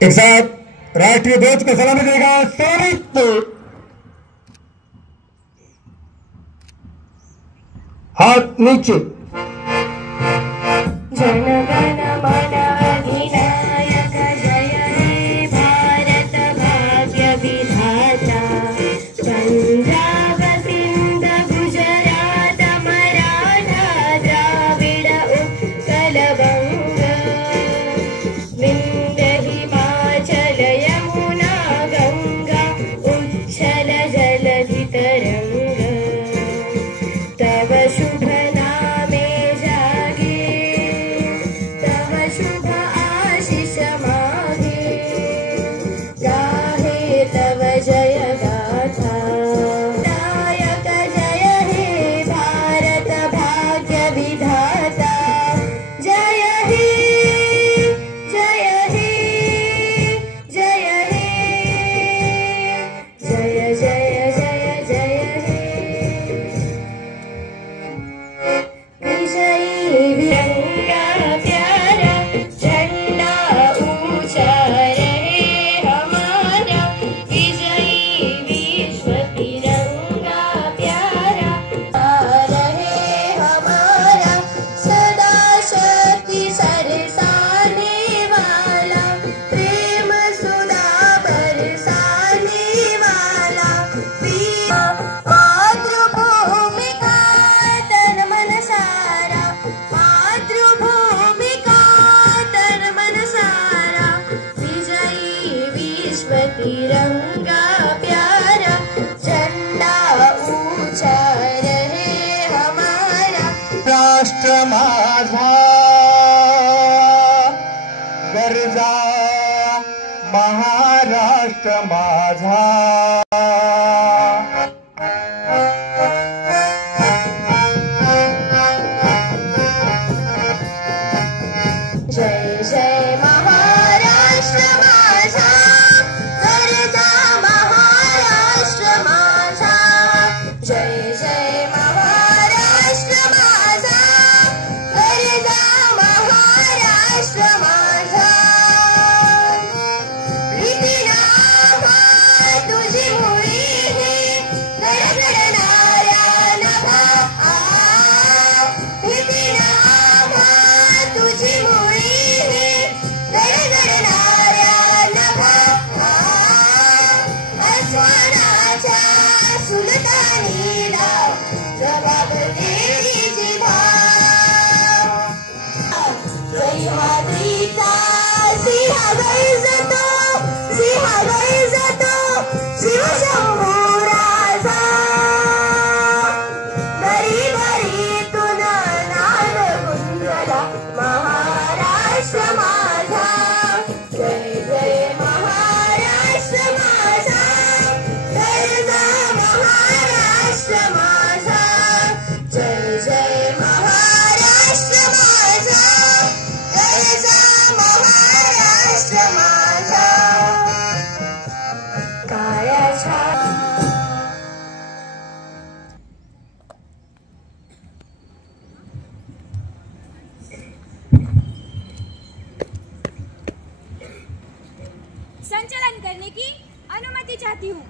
एक साथ राष्ट्रीय ध्वज को सलामी देगा सैनिक। हाथ नीचे। जनगण मन अधिनायक जय हे भारत भाग्य विधाता। पंजाब सिंध गुजरात मराठा द्राविड़ उत्कल बंग। विंध्य हिमाचल यमुना गंगा उच्छल जलधि तरंग। तव शुभ नामे जागे, तव शुभ आशीष मागे। गाहे तव जय गाथा। नायक जय हे भारत भाग्य विधाता। जय हे जय हे जय हे जय जय जय जय हे। विजयी विरंगा प्यारा झंडा ऊंचा रहे हमारा। विजयी विश्व तिरंगा प्यारा रहे हमारा। सदा शक्ति सरसाने वाला, प्रेम सुधा बरसाने वाला। मातृभूमि का तन मन सारा, मातृभूमि का तन मन सारा। विजयी विश्व तिरंगा प्यारा, झंडा ऊंचा रहे हमारा। राष्ट्र माझा गरजा, महाराष्ट्र माझा। जय जय महाराष्ट्र माझा, गरजा महाराष्ट्र माझा। जय जय महाराष्ट्र माझा, गरजा महाराष्ट्र माझा। प्रीतीला तुझी संचालन करने की अनुमति चाहती हूँ।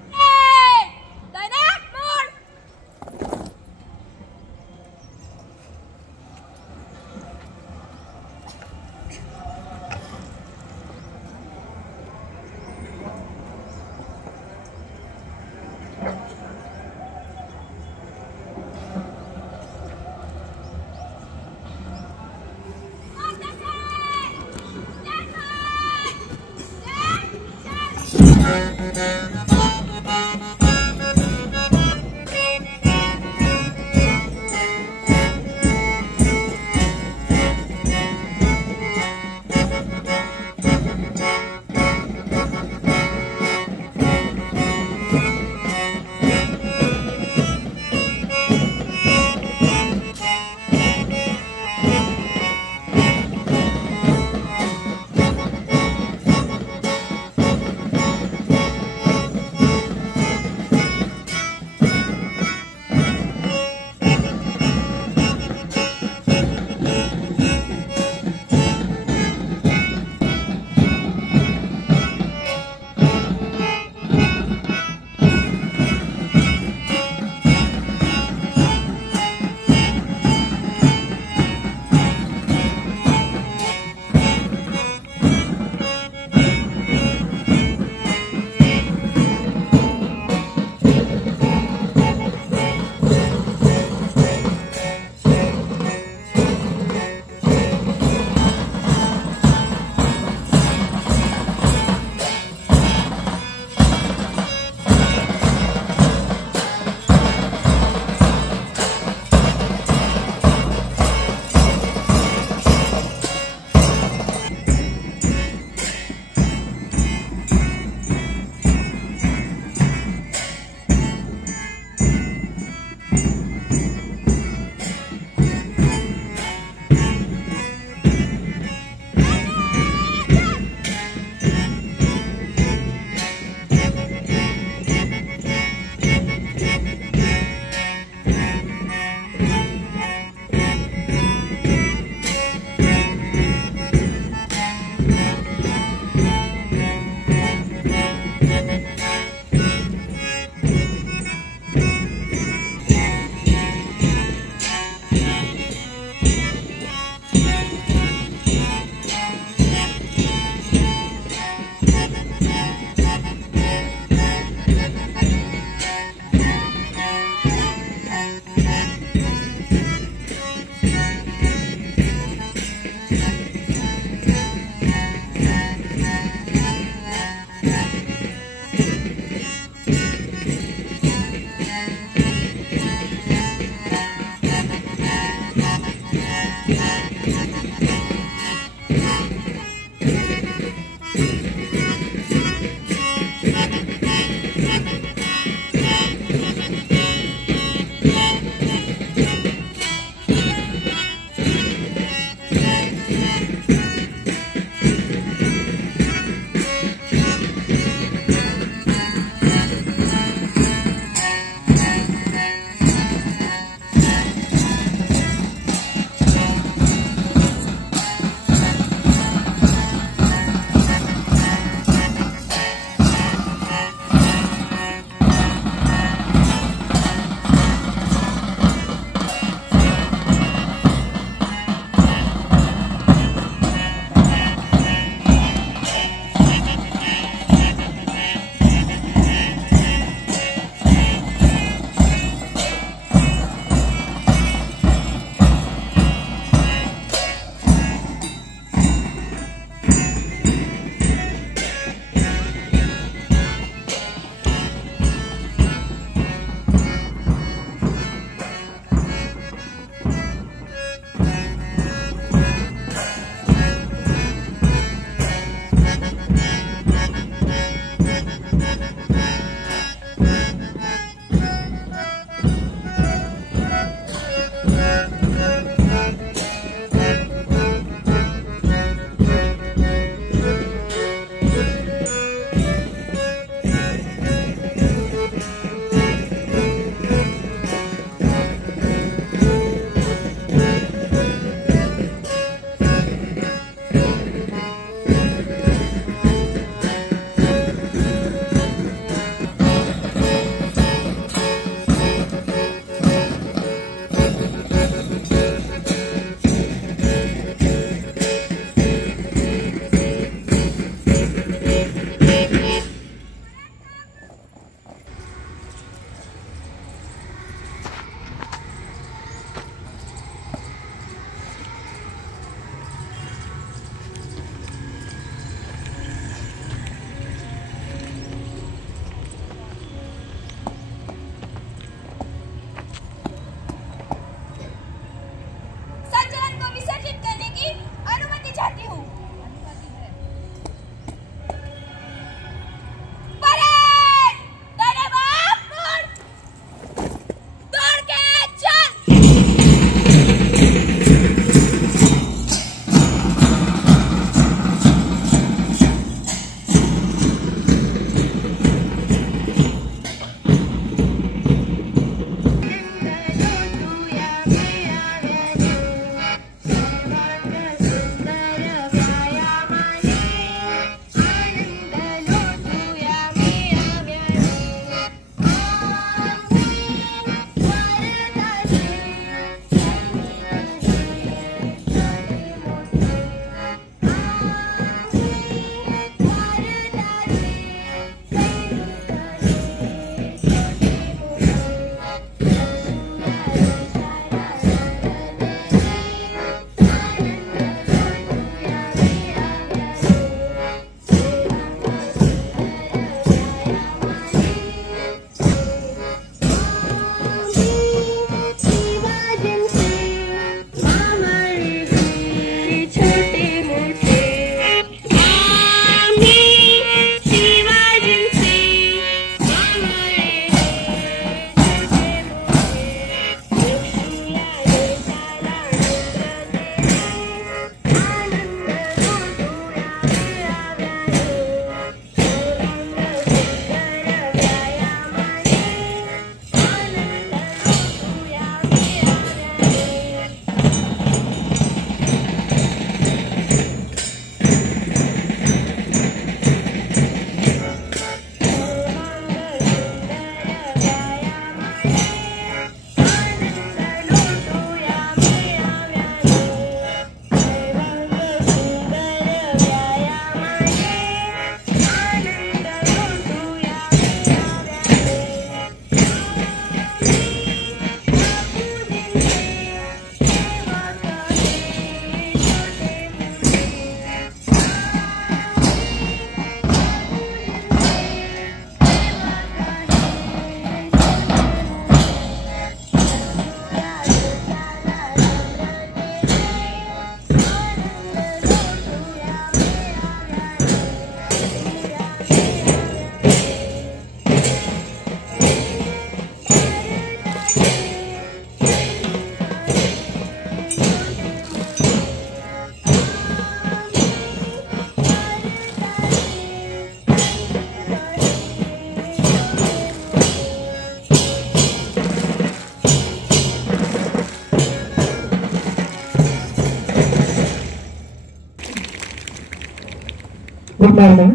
Good morning.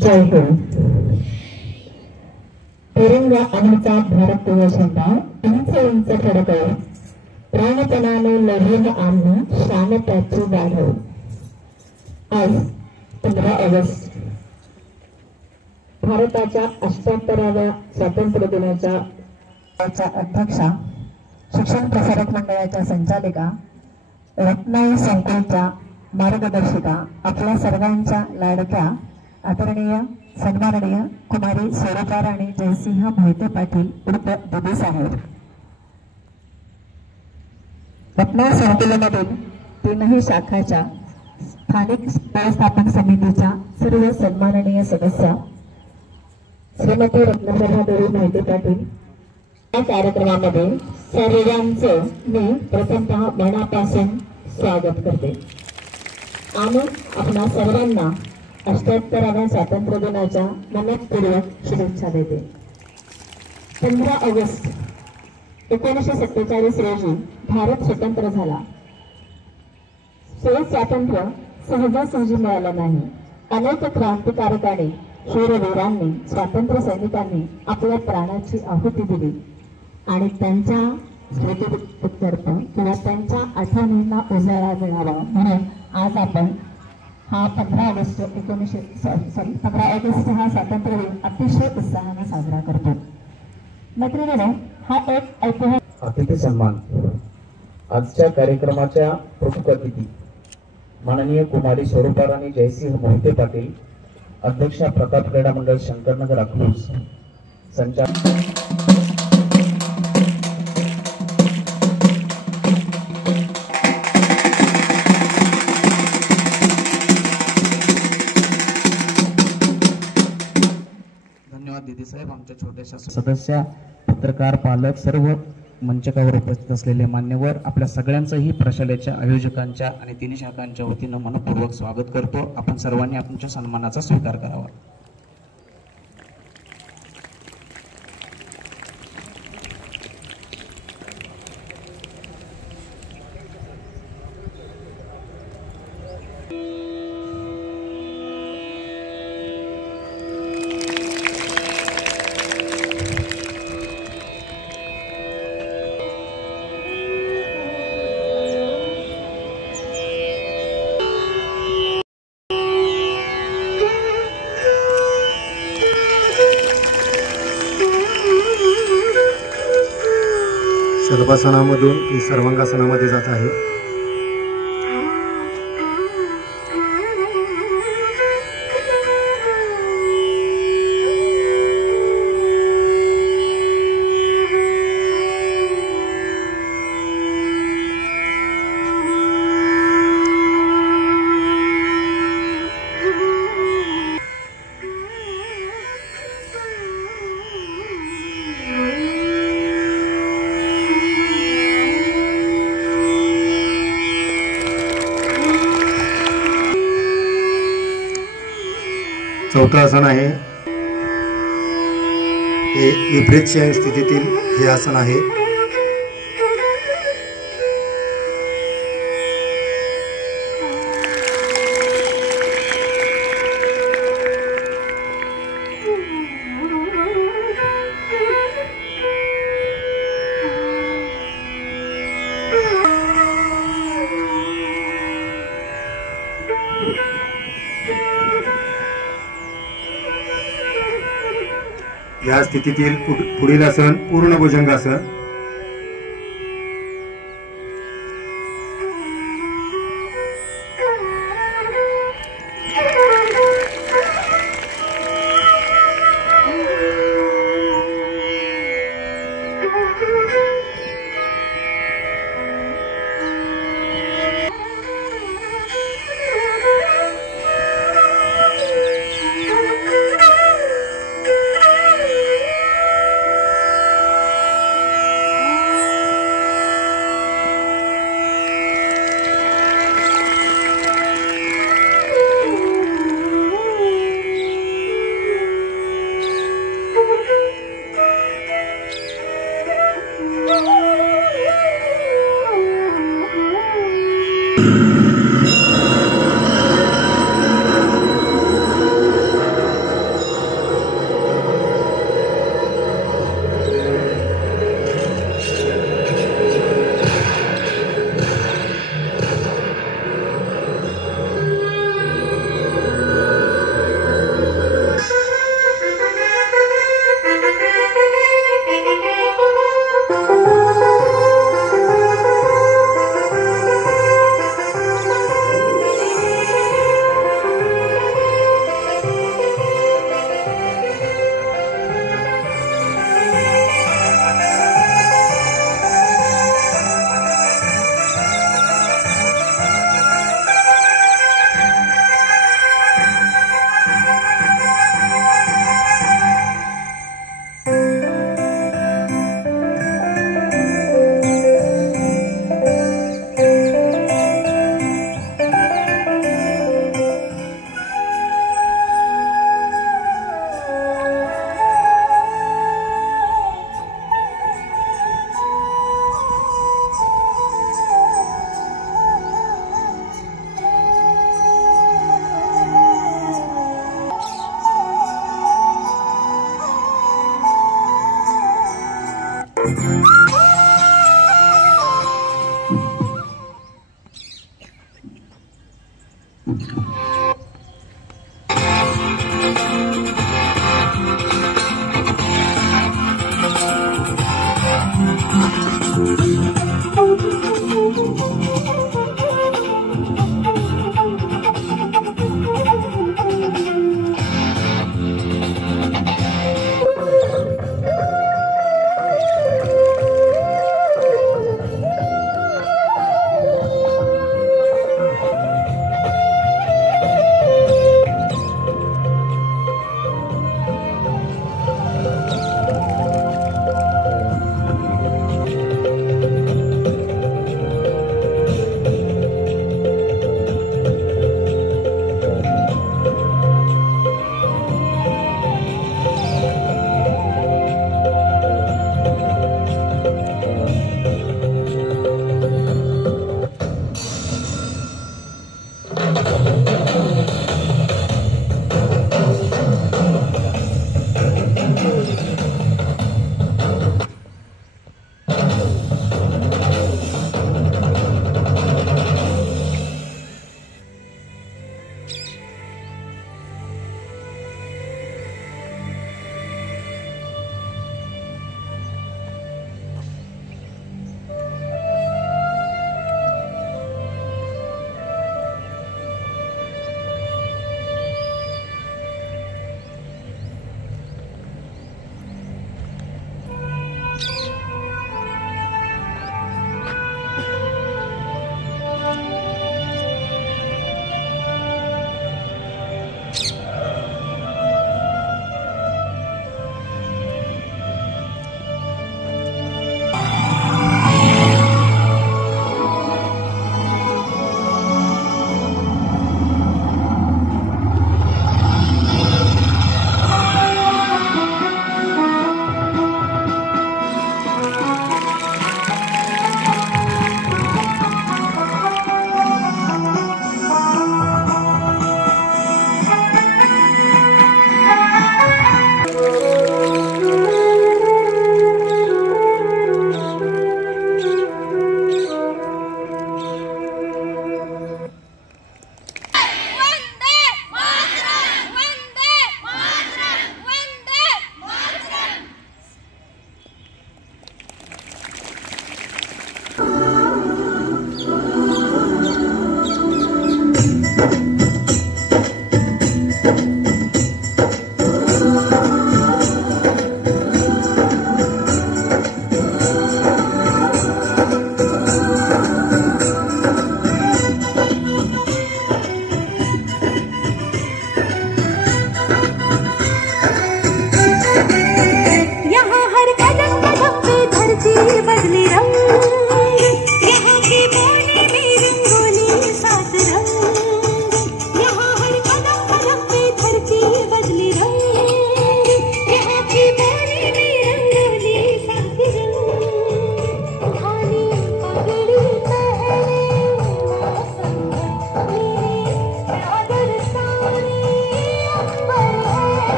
जय हिंद. तिरंगा आमचा भारतीय झेंडा उंच उंच फडकव, प्राणपणाने लढून आम्ही शान त्याची वाढव. आज 15 ऑगस्ट भारताच्या 78व्या स्वातंत्र्य दिनाच्या अध्यक्षा, शिक्षण प्रसारक मंडळाच्या संचालिका, रत्नाई संकुलच्या मार्गदर्शिका, आपल्या सर्वांच्या लाडक्या आदरणीय सन्माननीय कुमारी स्वरूपा राणी जयसिंह मोहिते पाटील उर्फ दीदी साहेब. रत्नाई संकुलामधील 3ही शाखाच्या स्थानिक व्यवस्थापन समितीच्या सर्व सन्माननीय सदस्य श्रीमती रत्नप्रभा देवी मोहिते पाटील, या कार्यक्रमामध्ये सर्वांचं मी प्रथमतः मनापासून स्वागत करते आणि आपणा सर्वांना 78व्या स्वातंत्र्य दिनाच्या मनपूर्वक शुभेच्छा देते. 15 ऑगस्ट 1947 रोजी भारत स्वतंत्र झाला. स्वातंत्र्य सहजासहजी मिळालं नाही. अनेक क्रांतिकारकांनी, शूरवीरांनी, स्वातंत्र्य सैनिकांनी आपल्या प्राणाची आहुती दिली आणि त्यांच्या स्मृतिप्रीत्यर्थ किंवा त्यांच्या आठवणींना उजाळा मिळावा म्हणून आज आपण हा 15 ऑगस्ट हा स्वातंत्र्य दिन अतिशय उत्साहाने साजरा करतो. मैत्रिणींनो, हा एक ऐतिहासिक अतिथी सन्मान. आजच्या कार्यक्रमाच्या प्रमुख अतिथी माननीय कुमारी स्वरूपा राणी जयसिंह मोहिते पाटील, अध्यक्षा प्रताप क्रीडा मंडळ शंकरनगर अकलूज, संचालक दीदी साहेब, आमच्या छोट्याशा सदस्य, पत्रकार, पालक, सर्व मंचकावर उपस्थित असलेले मान्यवर, आपल्या सगळ्यांचंही प्रशालेच्या आयोजकांच्या आणि 3 शाखांच्या वतीनं मनपूर्वक स्वागत करतो. आपण सर्वांनी आमच्या सन्मानाचा स्वीकार करावा. सर्वासनामधून मी सर्वांगासनामध्ये जात आहे. चौथं आसन आहे हे विपरीत शयन स्थितीतील हे आसन आहे. या स्थितीतील पुढील आसन पूर्ण भुजंगासन.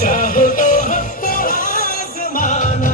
चाहो तो हमको आजमाना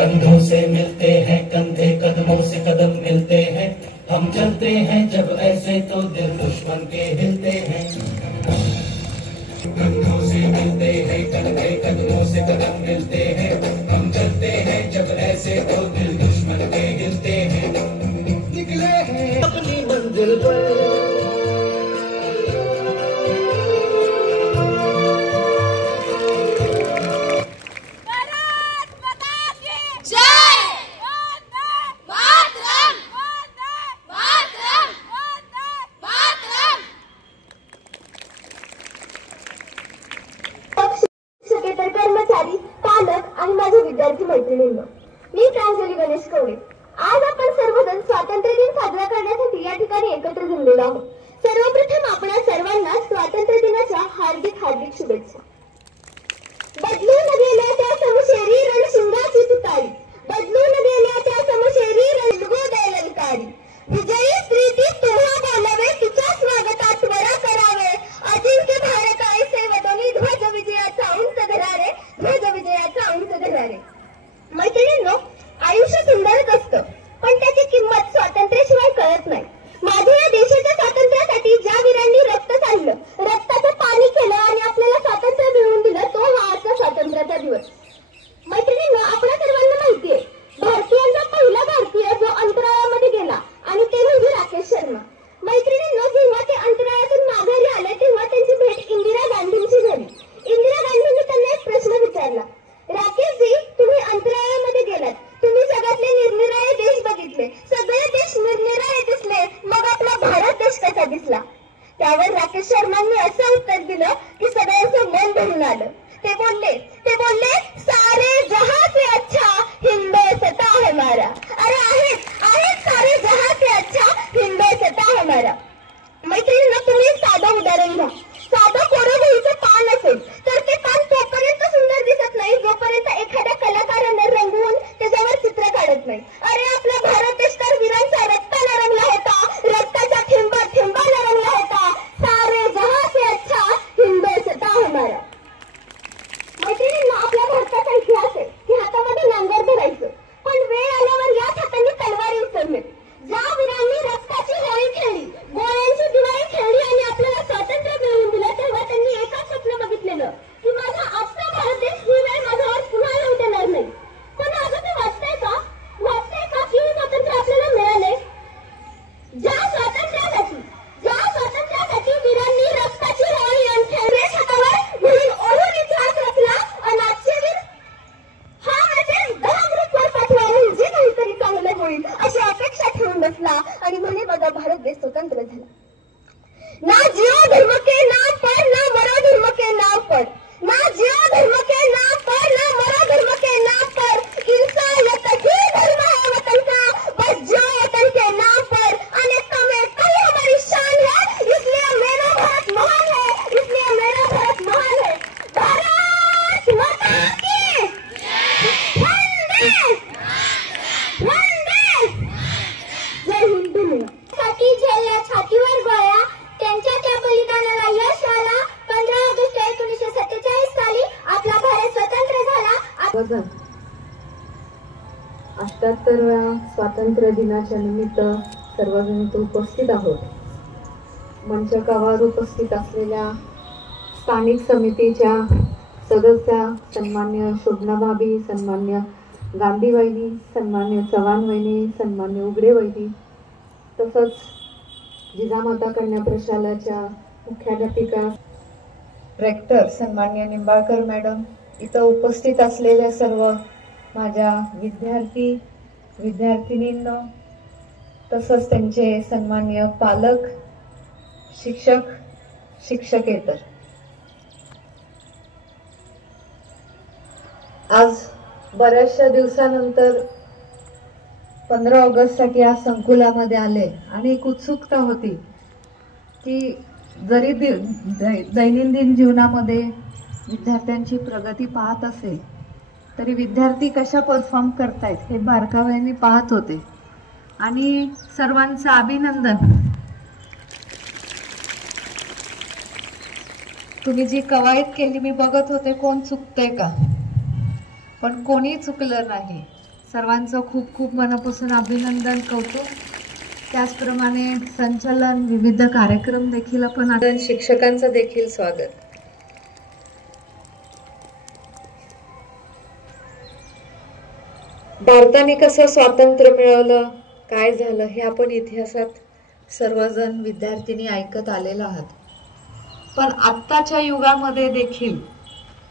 कंधों से मिलते हैं कंधे, कदमों से कदम मिलते हैं, हम चलते हैं जब ऐसे तो दिल दुश्मन के हिलते हैं। कंधों से मिलते हैं कंधे, कदमों से कदम मिलते हैं, हम चलते हैं जब ऐसे तो दिल दुश्मन के हिलते हैं। निकले हैं अपनी मंजिल पर, कर्मचारी, पालक आणि माझे विद्यार्थी मैत्रिणींनो, मी प्रांजली गणेश कवडे. आज आपण सर्वजण स्वातंत्र्य दिन साजरा करण्यासाठी या ठिकाणी एकत्र जमलेलो आहोत. सर्वप्रथम आपणा सर्वांना स्वातंत्र्य दिनाच्या हार्दिक हार्दिक शुभेच्छा. बदलून गेल्या त्या समशेरी रणशिंगाची तुतारी, बदलून गेल्या त्या समशेरी रणगोदय ललकारी, विजयी स्त्रीती तुम्हा बोलावे, तिच्या स्वागतात वरा करावे, अजिंक्य भारताई सेवदनी ध्वज विजयाचा उंच धरारे, ध्वज विजयाचा उंच धरारे. मैत्रिणींनो, आयुष्य सुंदरच असतं, पण त्याची किंमत स्वातंत्र्याशिवाय कळत नाही. माझ्या या देशाच्या स्वातंत्र्यासाठी ज्या वीरांनी रक्त सांडलं, रक्ताचं पाणी केलं आणि आपल्याला स्वातंत्र्य मिळवून दिलं, तो हा आजचा स्वातंत्र्याचा दिवस. मैत्रिणींनो, आपल्या सर्वांना माहितीये, भारतीयांचा पहिला भारतीय जो अंतराळामध्ये गेला आणि ते म्हणजे राकेश शर्मा. मैत्रिणींनो, जेव्हा ते अंतराळातून माघारी आले तेव्हा त्यांची भेट इंदिरा गांधींची झाली. इंदिरा गांधींनी त्यांना एक प्रश्न विचारला, राकेशजी, तुम्ही अंतराळामध्ये गेलात, तुम्ही जगातले निरनिराळे देश बघितले, सगळे देश निरनिराळे दिसले, मग आपला भारत देश कसा दिसला? त्यावर राकेश शर्मांनी असं उत्तर दिलं की सगळ्यांचं मन भरून आलं. ते बोलले सारे जहां से अच्छा हिंदुस्तान है हमारा. अरे आहेत सारे जहां से अच्छा हिंदुस्तान है हमारा. मैत्रिणींना, तुम्ही एक साधं उदाहरण घ्या. साधं कोरडवाहूचं पान असेल तर ते पान तोपर्यंत सुंदर दिसत नाही जोपर्यंत एखाद्या कलाकाराने रंगवून त्याच्यावर चित्र काढत नाही. अरे आपला भारत देश तर वीरांचा रक्ताला रंगला होता, रक्ताच्या थेंबाला रंगला होता. सारे जहां से अच्छा हिंदुस्तान हमारा. मैत्रिणींना, आपल्या भारताचा इतिहास आहे की हातामध्ये नांगर धरायचं, पण वेळ आल्यावर याच हातांनी तलवारी उचलणे. ज्या वीरांनी रक्ताची होळी खेळली, गोळ्यांची दिवाळी खेळली आणि आपल्याला स्वातंत्र्य मिळवून दिलं, तेव्हा त्यांनी एकच स्वप्न बघितलेलं की माझा आजचा भारत देश ही वेळ माझ्यावर पुन्हा येऊ देणार नाही. पण आज ते वाटतंय का की हे स्वातंत्र्य आपल्याला मिळाले? ज्या स्वातंत्र्यासाठी वीरांनी रक्ताची होळी खेळली, हातावर म्हणून ओढून इतिहास रचला आणि आजचे वीर हा मेसेज 10 ग्रुपवर पाठवा म्हणजे काहीतरी चांगलं होईल अशी अपेक्षा ठेवून बसला आणि म्हणे बघा भारत देश स्वतंत्र झाला. ना जियो धर्म के नाम पर, ना मरो धर्म के नाम पर, ना जियो धर्म के नाम पर, ना मरो धर्म के नाम पर, इंसानियत ही धर्म है वतन का, बस जो वतन के नाम पर, अनेकता में कल हमारी शान है, इसलिए मेरा भारत महान है, इसलिए मेरा भारत महान है. भारत माता की वंदे जय हिंद. साठी ज्या छातीवर गोळ्या, त्यांच्या त्या बलिदानाला यश आला. 15 ऑगस्ट 1947 साली आपला भारत स्वतंत्र झाला. 78व्या स्वातंत्र्य दिनाच्या निमित्त सर्वजण इथे उपस्थित आहोत. मंचकावर उपस्थित असलेल्या स्थानिक समितीच्या सदस्या सन्मान्य शोभना भाभी, सन्मान्य गांधी वहिनी, सन्मान्य चव्हाण वहिनी, सन्मान्य उघडे वहिनी, तसंच जिजामाता कन्या प्रशालाच्या मुख्याध्यापिका, रेक्टर सन्मान्य निंबाळकर मॅडम, इथं उपस्थित असलेल्या सर्व माझ्या विद्यार्थिनींनो, तसंच त्यांचे सन्मान्य पालक, शिक्षकेतर. आज बऱ्याचशा दिवसानंतर 15 ऑगस्टसाठी आज संकुलामध्ये आले आणि एक उत्सुकता होती की जरी दैनंदिन जीवनामध्ये विद्यार्थ्यांची प्रगती पाहत असेल तरी विद्यार्थी कशा परफॉर्म करतायत हे बारकाव्याने पाहत होते. आणि सर्वांचं अभिनंदन. तुम्ही जी कवायत केली मी बघत होते कोण चुकतंय का, पण कोणी चुकलं नाही. सर्वांचं खूप खूप मनापासून अभिनंदन, कौतुक. त्याचप्रमाणे संचलन, विविध कार्यक्रम देखील आपण शिक्षकांचं देखील स्वागत. भारताने कसं स्वातंत्र्य मिळवलं, काय झालं हे आपण इतिहासात सर्वजण विद्यार्थिनी ऐकत आलेलो आहात. पण आत्ताच्या युगामध्ये देखील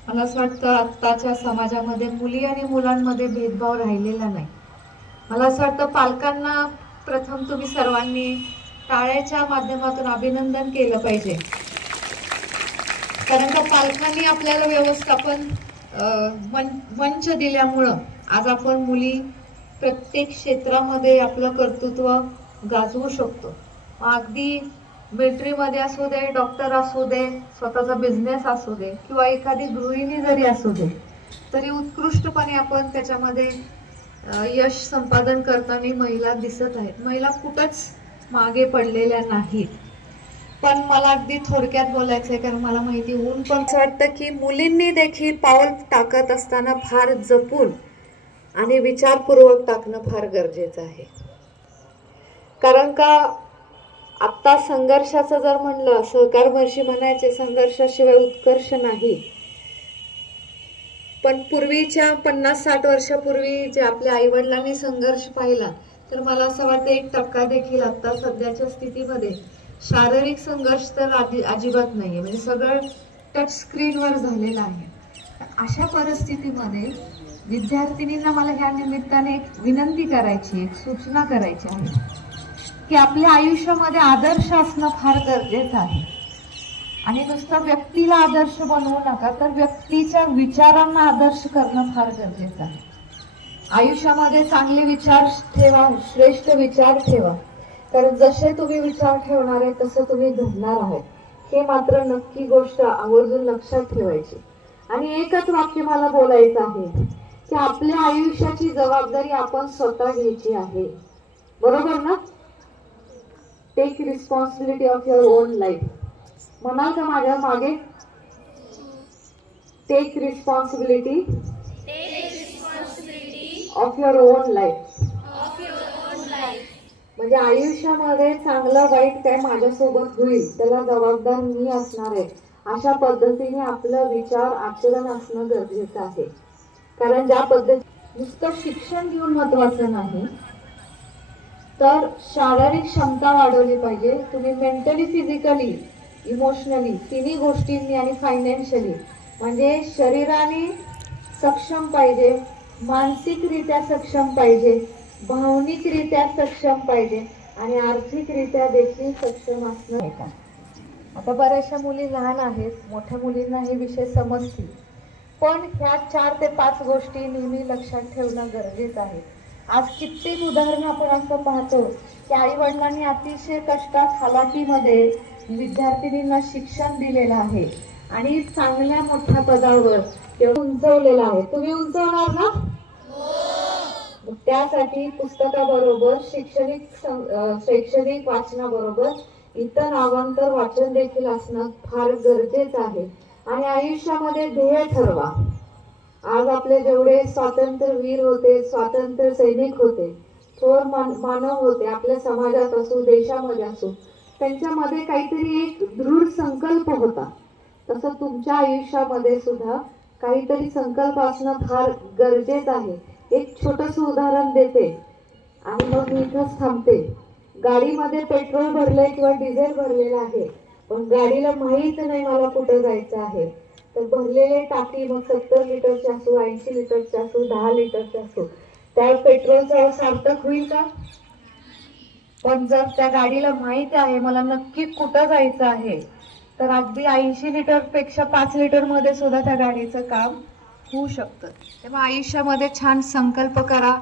मला असं वाटतं आत्ताच्या समाजामध्ये मुली आणि मुलांमध्ये भेदभाव राहिलेला नाही. मला असं वाटतं पालकांना प्रथम तुम्ही सर्वांनी टाळ्याच्या माध्यमातून अभिनंदन केलं पाहिजे. कारण का पालकांनी आपल्याला व्यवस्थापन मंच दिल्यामुळं आज आपण मुली प्रत्येक क्षेत्रामध्ये आपलं कर्तृत्व गाजवू शकतो. अगदी मिलिटरीमध्ये असू दे, डॉक्टर असू दे, स्वतःचा बिझनेस असू दे किंवा एखादी गृहिणी जरी असू दे, तरी उत्कृष्टपणे आपण त्याच्यामध्ये यश संपादन करताना महिला दिसत आहेत. महिला कुठंच मागे पडलेल्या नाहीत. पण मला अगदी थोडक्यात बोलायचं आहे, कारण मला माहिती ऊन पण असं वाटतं की मुलींनी देखील पाऊल टाकत असताना फार जपून आणि विचारपूर्वक टाकणं फार गरजेचं आहे. कारण का आत्ता संघर्षाचं जर म्हणलं, सहकार महर्षी म्हणायचे संघर्षाशिवाय उत्कर्ष नाही. पण पूर्वीच्या 50-60 वर्षापूर्वी जे आपल्या आईवडिलांनी संघर्ष पाहिला, तर मला असं वाटतं 1% देखील आता सध्याच्या स्थितीमध्ये शारीरिक संघर्ष तर अजिबात नाहीये. म्हणजे सगळं टच स्क्रीनवर झालेलं आहे. अशा परिस्थितीमध्ये विद्यार्थिनींना मला ह्या निमित्ताने एक विनंती करायची, एक सूचना करायची आहे की आपल्या आयुष्यामध्ये आदर्श असणं फार गरजेचं आहे. आणि नुसतं व्यक्तीला आदर्श बनवू नका, तर व्यक्तीच्या विचारांना आदर्श करणं फार गरजेचं आहे. आयुष्यामध्ये चांगले विचार ठेवा, श्रेष्ठ विचार ठेवा. कारण जसे तुम्ही विचार ठेवणार आहे तसं तुम्ही घडणार आहात, हे मात्र नक्की गोष्ट आवर्जून लक्षात ठेवायची. आणि एकच वाक्य मला बोलायचं आहे की आपल्या आयुष्याची जबाबदारी आपण स्वतः घ्यायची आहे. बरोबर ना? Take responsibility of your own life. म्हणाल का माझ्या मागे? Take responsibility of your own life. म्हणजे आयुष्यामध्ये चांगलं वाईट काय माझ्यासोबत होईल त्याला जबाबदार मी असणार आहे, अशा पद्धतीने आपलं विचार आचरण असणं गरजेचं आहे. कारण ज्या पद्धती नुसतं शिक्षण घेऊन महत्वाचं नाही, तर शारीरिक क्षमता वाढवली पाहिजे. तुम्ही मेंटली, फिजिकली, इमोशनली तिन्ही गोष्टींनी आणि फायनान्शियली म्हणजे शरीराने सक्षम पाहिजे, मानसिकरित्या सक्षम पाहिजे, भावनिकरित्या सक्षम पाहिजे आणि आर्थिकरित्या देखील सक्षम असणं आहे का. आता बऱ्याचशा मुली लहान आहेत, मोठ्या मुलींना हे विषय समजतील, पण ह्या 4 ते 5 गोष्टी नेहमी लक्षात ठेवणं गरजेचं आहे. आज कित्येक उदाहरणं आपण असं पाहतो की आई वडिलांनी अतिशय कष्टात हालाकीमध्ये विद्यार्थिनींना शिक्षण दिलेलं आहे आणि चांगल्या मोठ्या पदावर उंचवलेलं आहे. तुम्ही उंचवणार ना? त्यासाठी पुस्तकाबरोबर शैक्षणिक वाचनाबरोबर इतर नावांतर वाचन देखील असणं फार गरजेचं आहे. आणि आयुष्यामध्ये ध्येय ठरवा. आज आपले जेवढे स्वातंत्र्यवीर होते, स्वातंत्र्य सैनिक होते, थोर मानव होते, आपल्या समाजात असो, देशामध्ये असो, त्यांच्यामध्ये काहीतरी एक दृढ संकल्प होता. तसं तुमच्या आयुष्यामध्ये सुद्धा काहीतरी संकल्प असणं फार गरजेचं आहे. एक छोटंसं उदाहरण देते आणि मग मी इथंच थांबते. गाडीमध्ये पेट्रोल भरलंय किंवा डिझेल भरलेलं आहे, पण गाडीला माहीत नाही मला कुठं जायचं आहे, तर भरलेले टाकी मग 70 लिटरचे असो, 80 लिटरचे असो, 10 लिटरचे असो, त्या पेट्रोलचा सार्थक होईल का? पण जर त्या गाडीला माहित आहे मला नक्की कुठं जायचं आहे, तर अगदी 80 लिटर पेक्षा 5 लिटर मध्ये सुद्धा त्या गाडीचं काम होऊ शकतं. तेव्हा आयुष्यामध्ये छान संकल्प करा,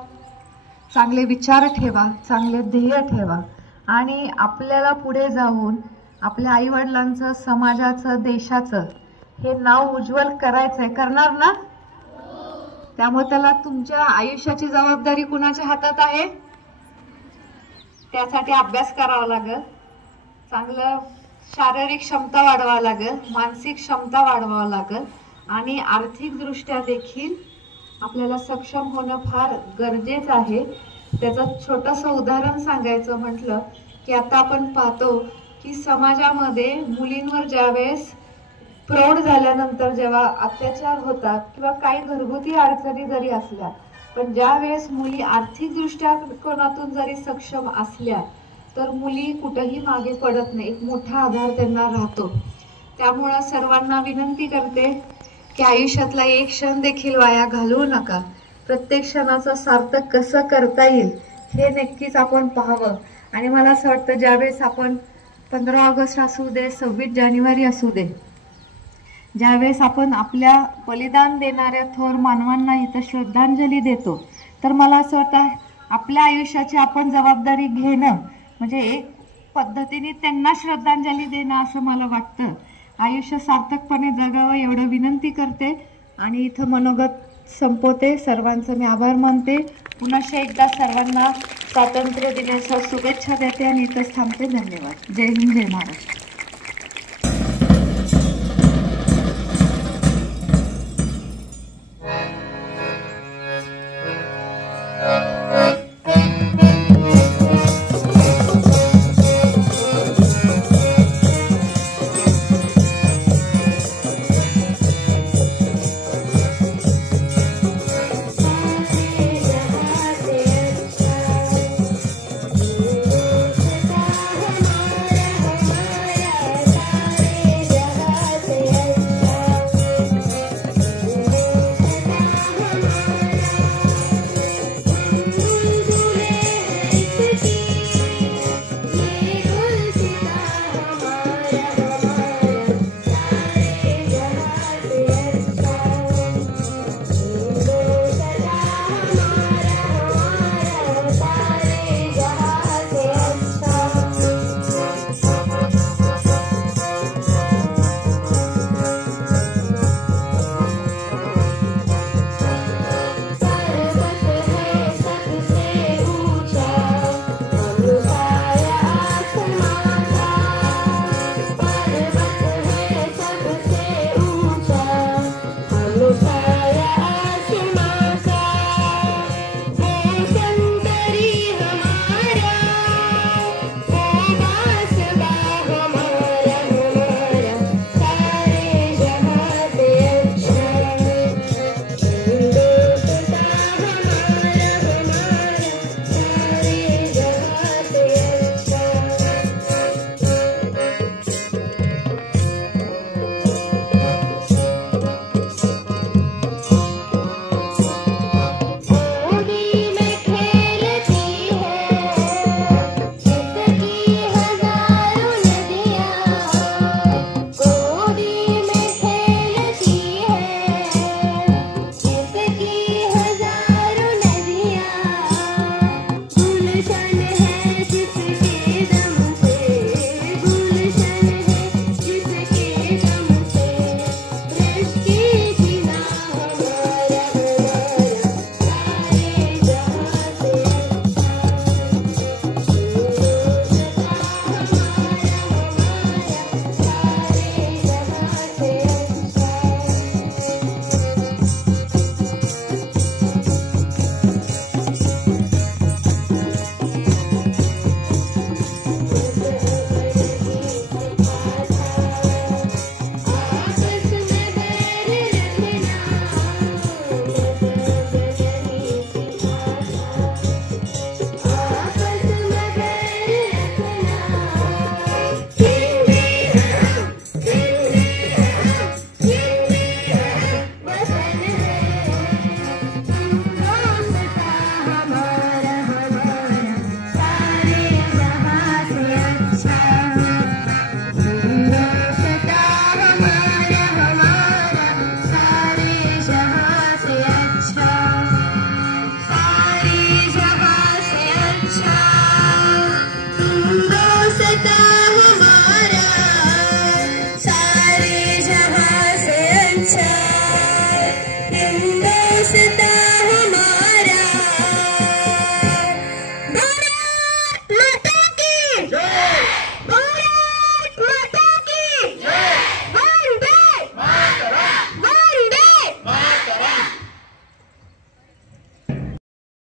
चांगले विचार ठेवा, चांगले ध्येय ठेवा आणि आपल्याला पुढे जाऊन आपल्या आईवडिलांचं, समाजाचं, देशाचं हे नाव उज्ज्वल करायचंय. करणार ना? त्यामुळे त्याला तुमच्या आयुष्याची जबाबदारी कुणाच्या हातात आहे? त्यासाठी अभ्यास करावा लागेल, चांगलं शारीरिक क्षमता वाढवावं लागेल, मानसिक क्षमता वाढवावं लागेल आणि आर्थिक दृष्ट्या देखील आपल्याला सक्षम होणं फार गरजेचं आहे. त्याचं छोटंसं उदाहरण सांगायचं म्हटलं की आता आपण पाहतो की समाजामध्ये मुलींवर ज्यावेळेस प्रौढ झाल्यानंतर जेव्हा अत्याचार होतात किंवा काही घरगुती अडचणी जरी असल्या, पण ज्या वेळेस मुली आर्थिक दृष्टिकोनातून जरी सक्षम असल्या तर मुली कुठेही मागे पडत नाही, एक मोठा आधार त्यांना राहतो. त्यामुळं सर्वांना विनंती करते की आयुष्यातला एक क्षण देखील वाया घालवू नका. प्रत्येक क्षणाचं सार्थक कसं करता येईल हे नक्कीच आपण पाहावं. आणि मला असं वाटतं ज्यावेळेस आपण 15 ऑगस्ट असू दे, 26 जानेवारी असू दे, ज्यावेळेस आपण आपल्या बलिदान देणाऱ्या थोर मानवांना इथं श्रद्धांजली देतो, तर मला असं वाटतं आपल्या आयुष्याची आपण जबाबदारी घेणं म्हणजे एक पद्धतीने त्यांना श्रद्धांजली देणं असं मला वाटतं. आयुष्य सार्थकपणे जगावं एवढं विनंती करते आणि इथं मनोगत संपवते. सर्वांचं मी आभार मानते. पुन्हा एकदा सर्वांना स्वातंत्र्य दिनाच्या शुभेच्छा देते आणि इथंच थांबते. धन्यवाद. जय हिंद, जय महाराष्ट्र.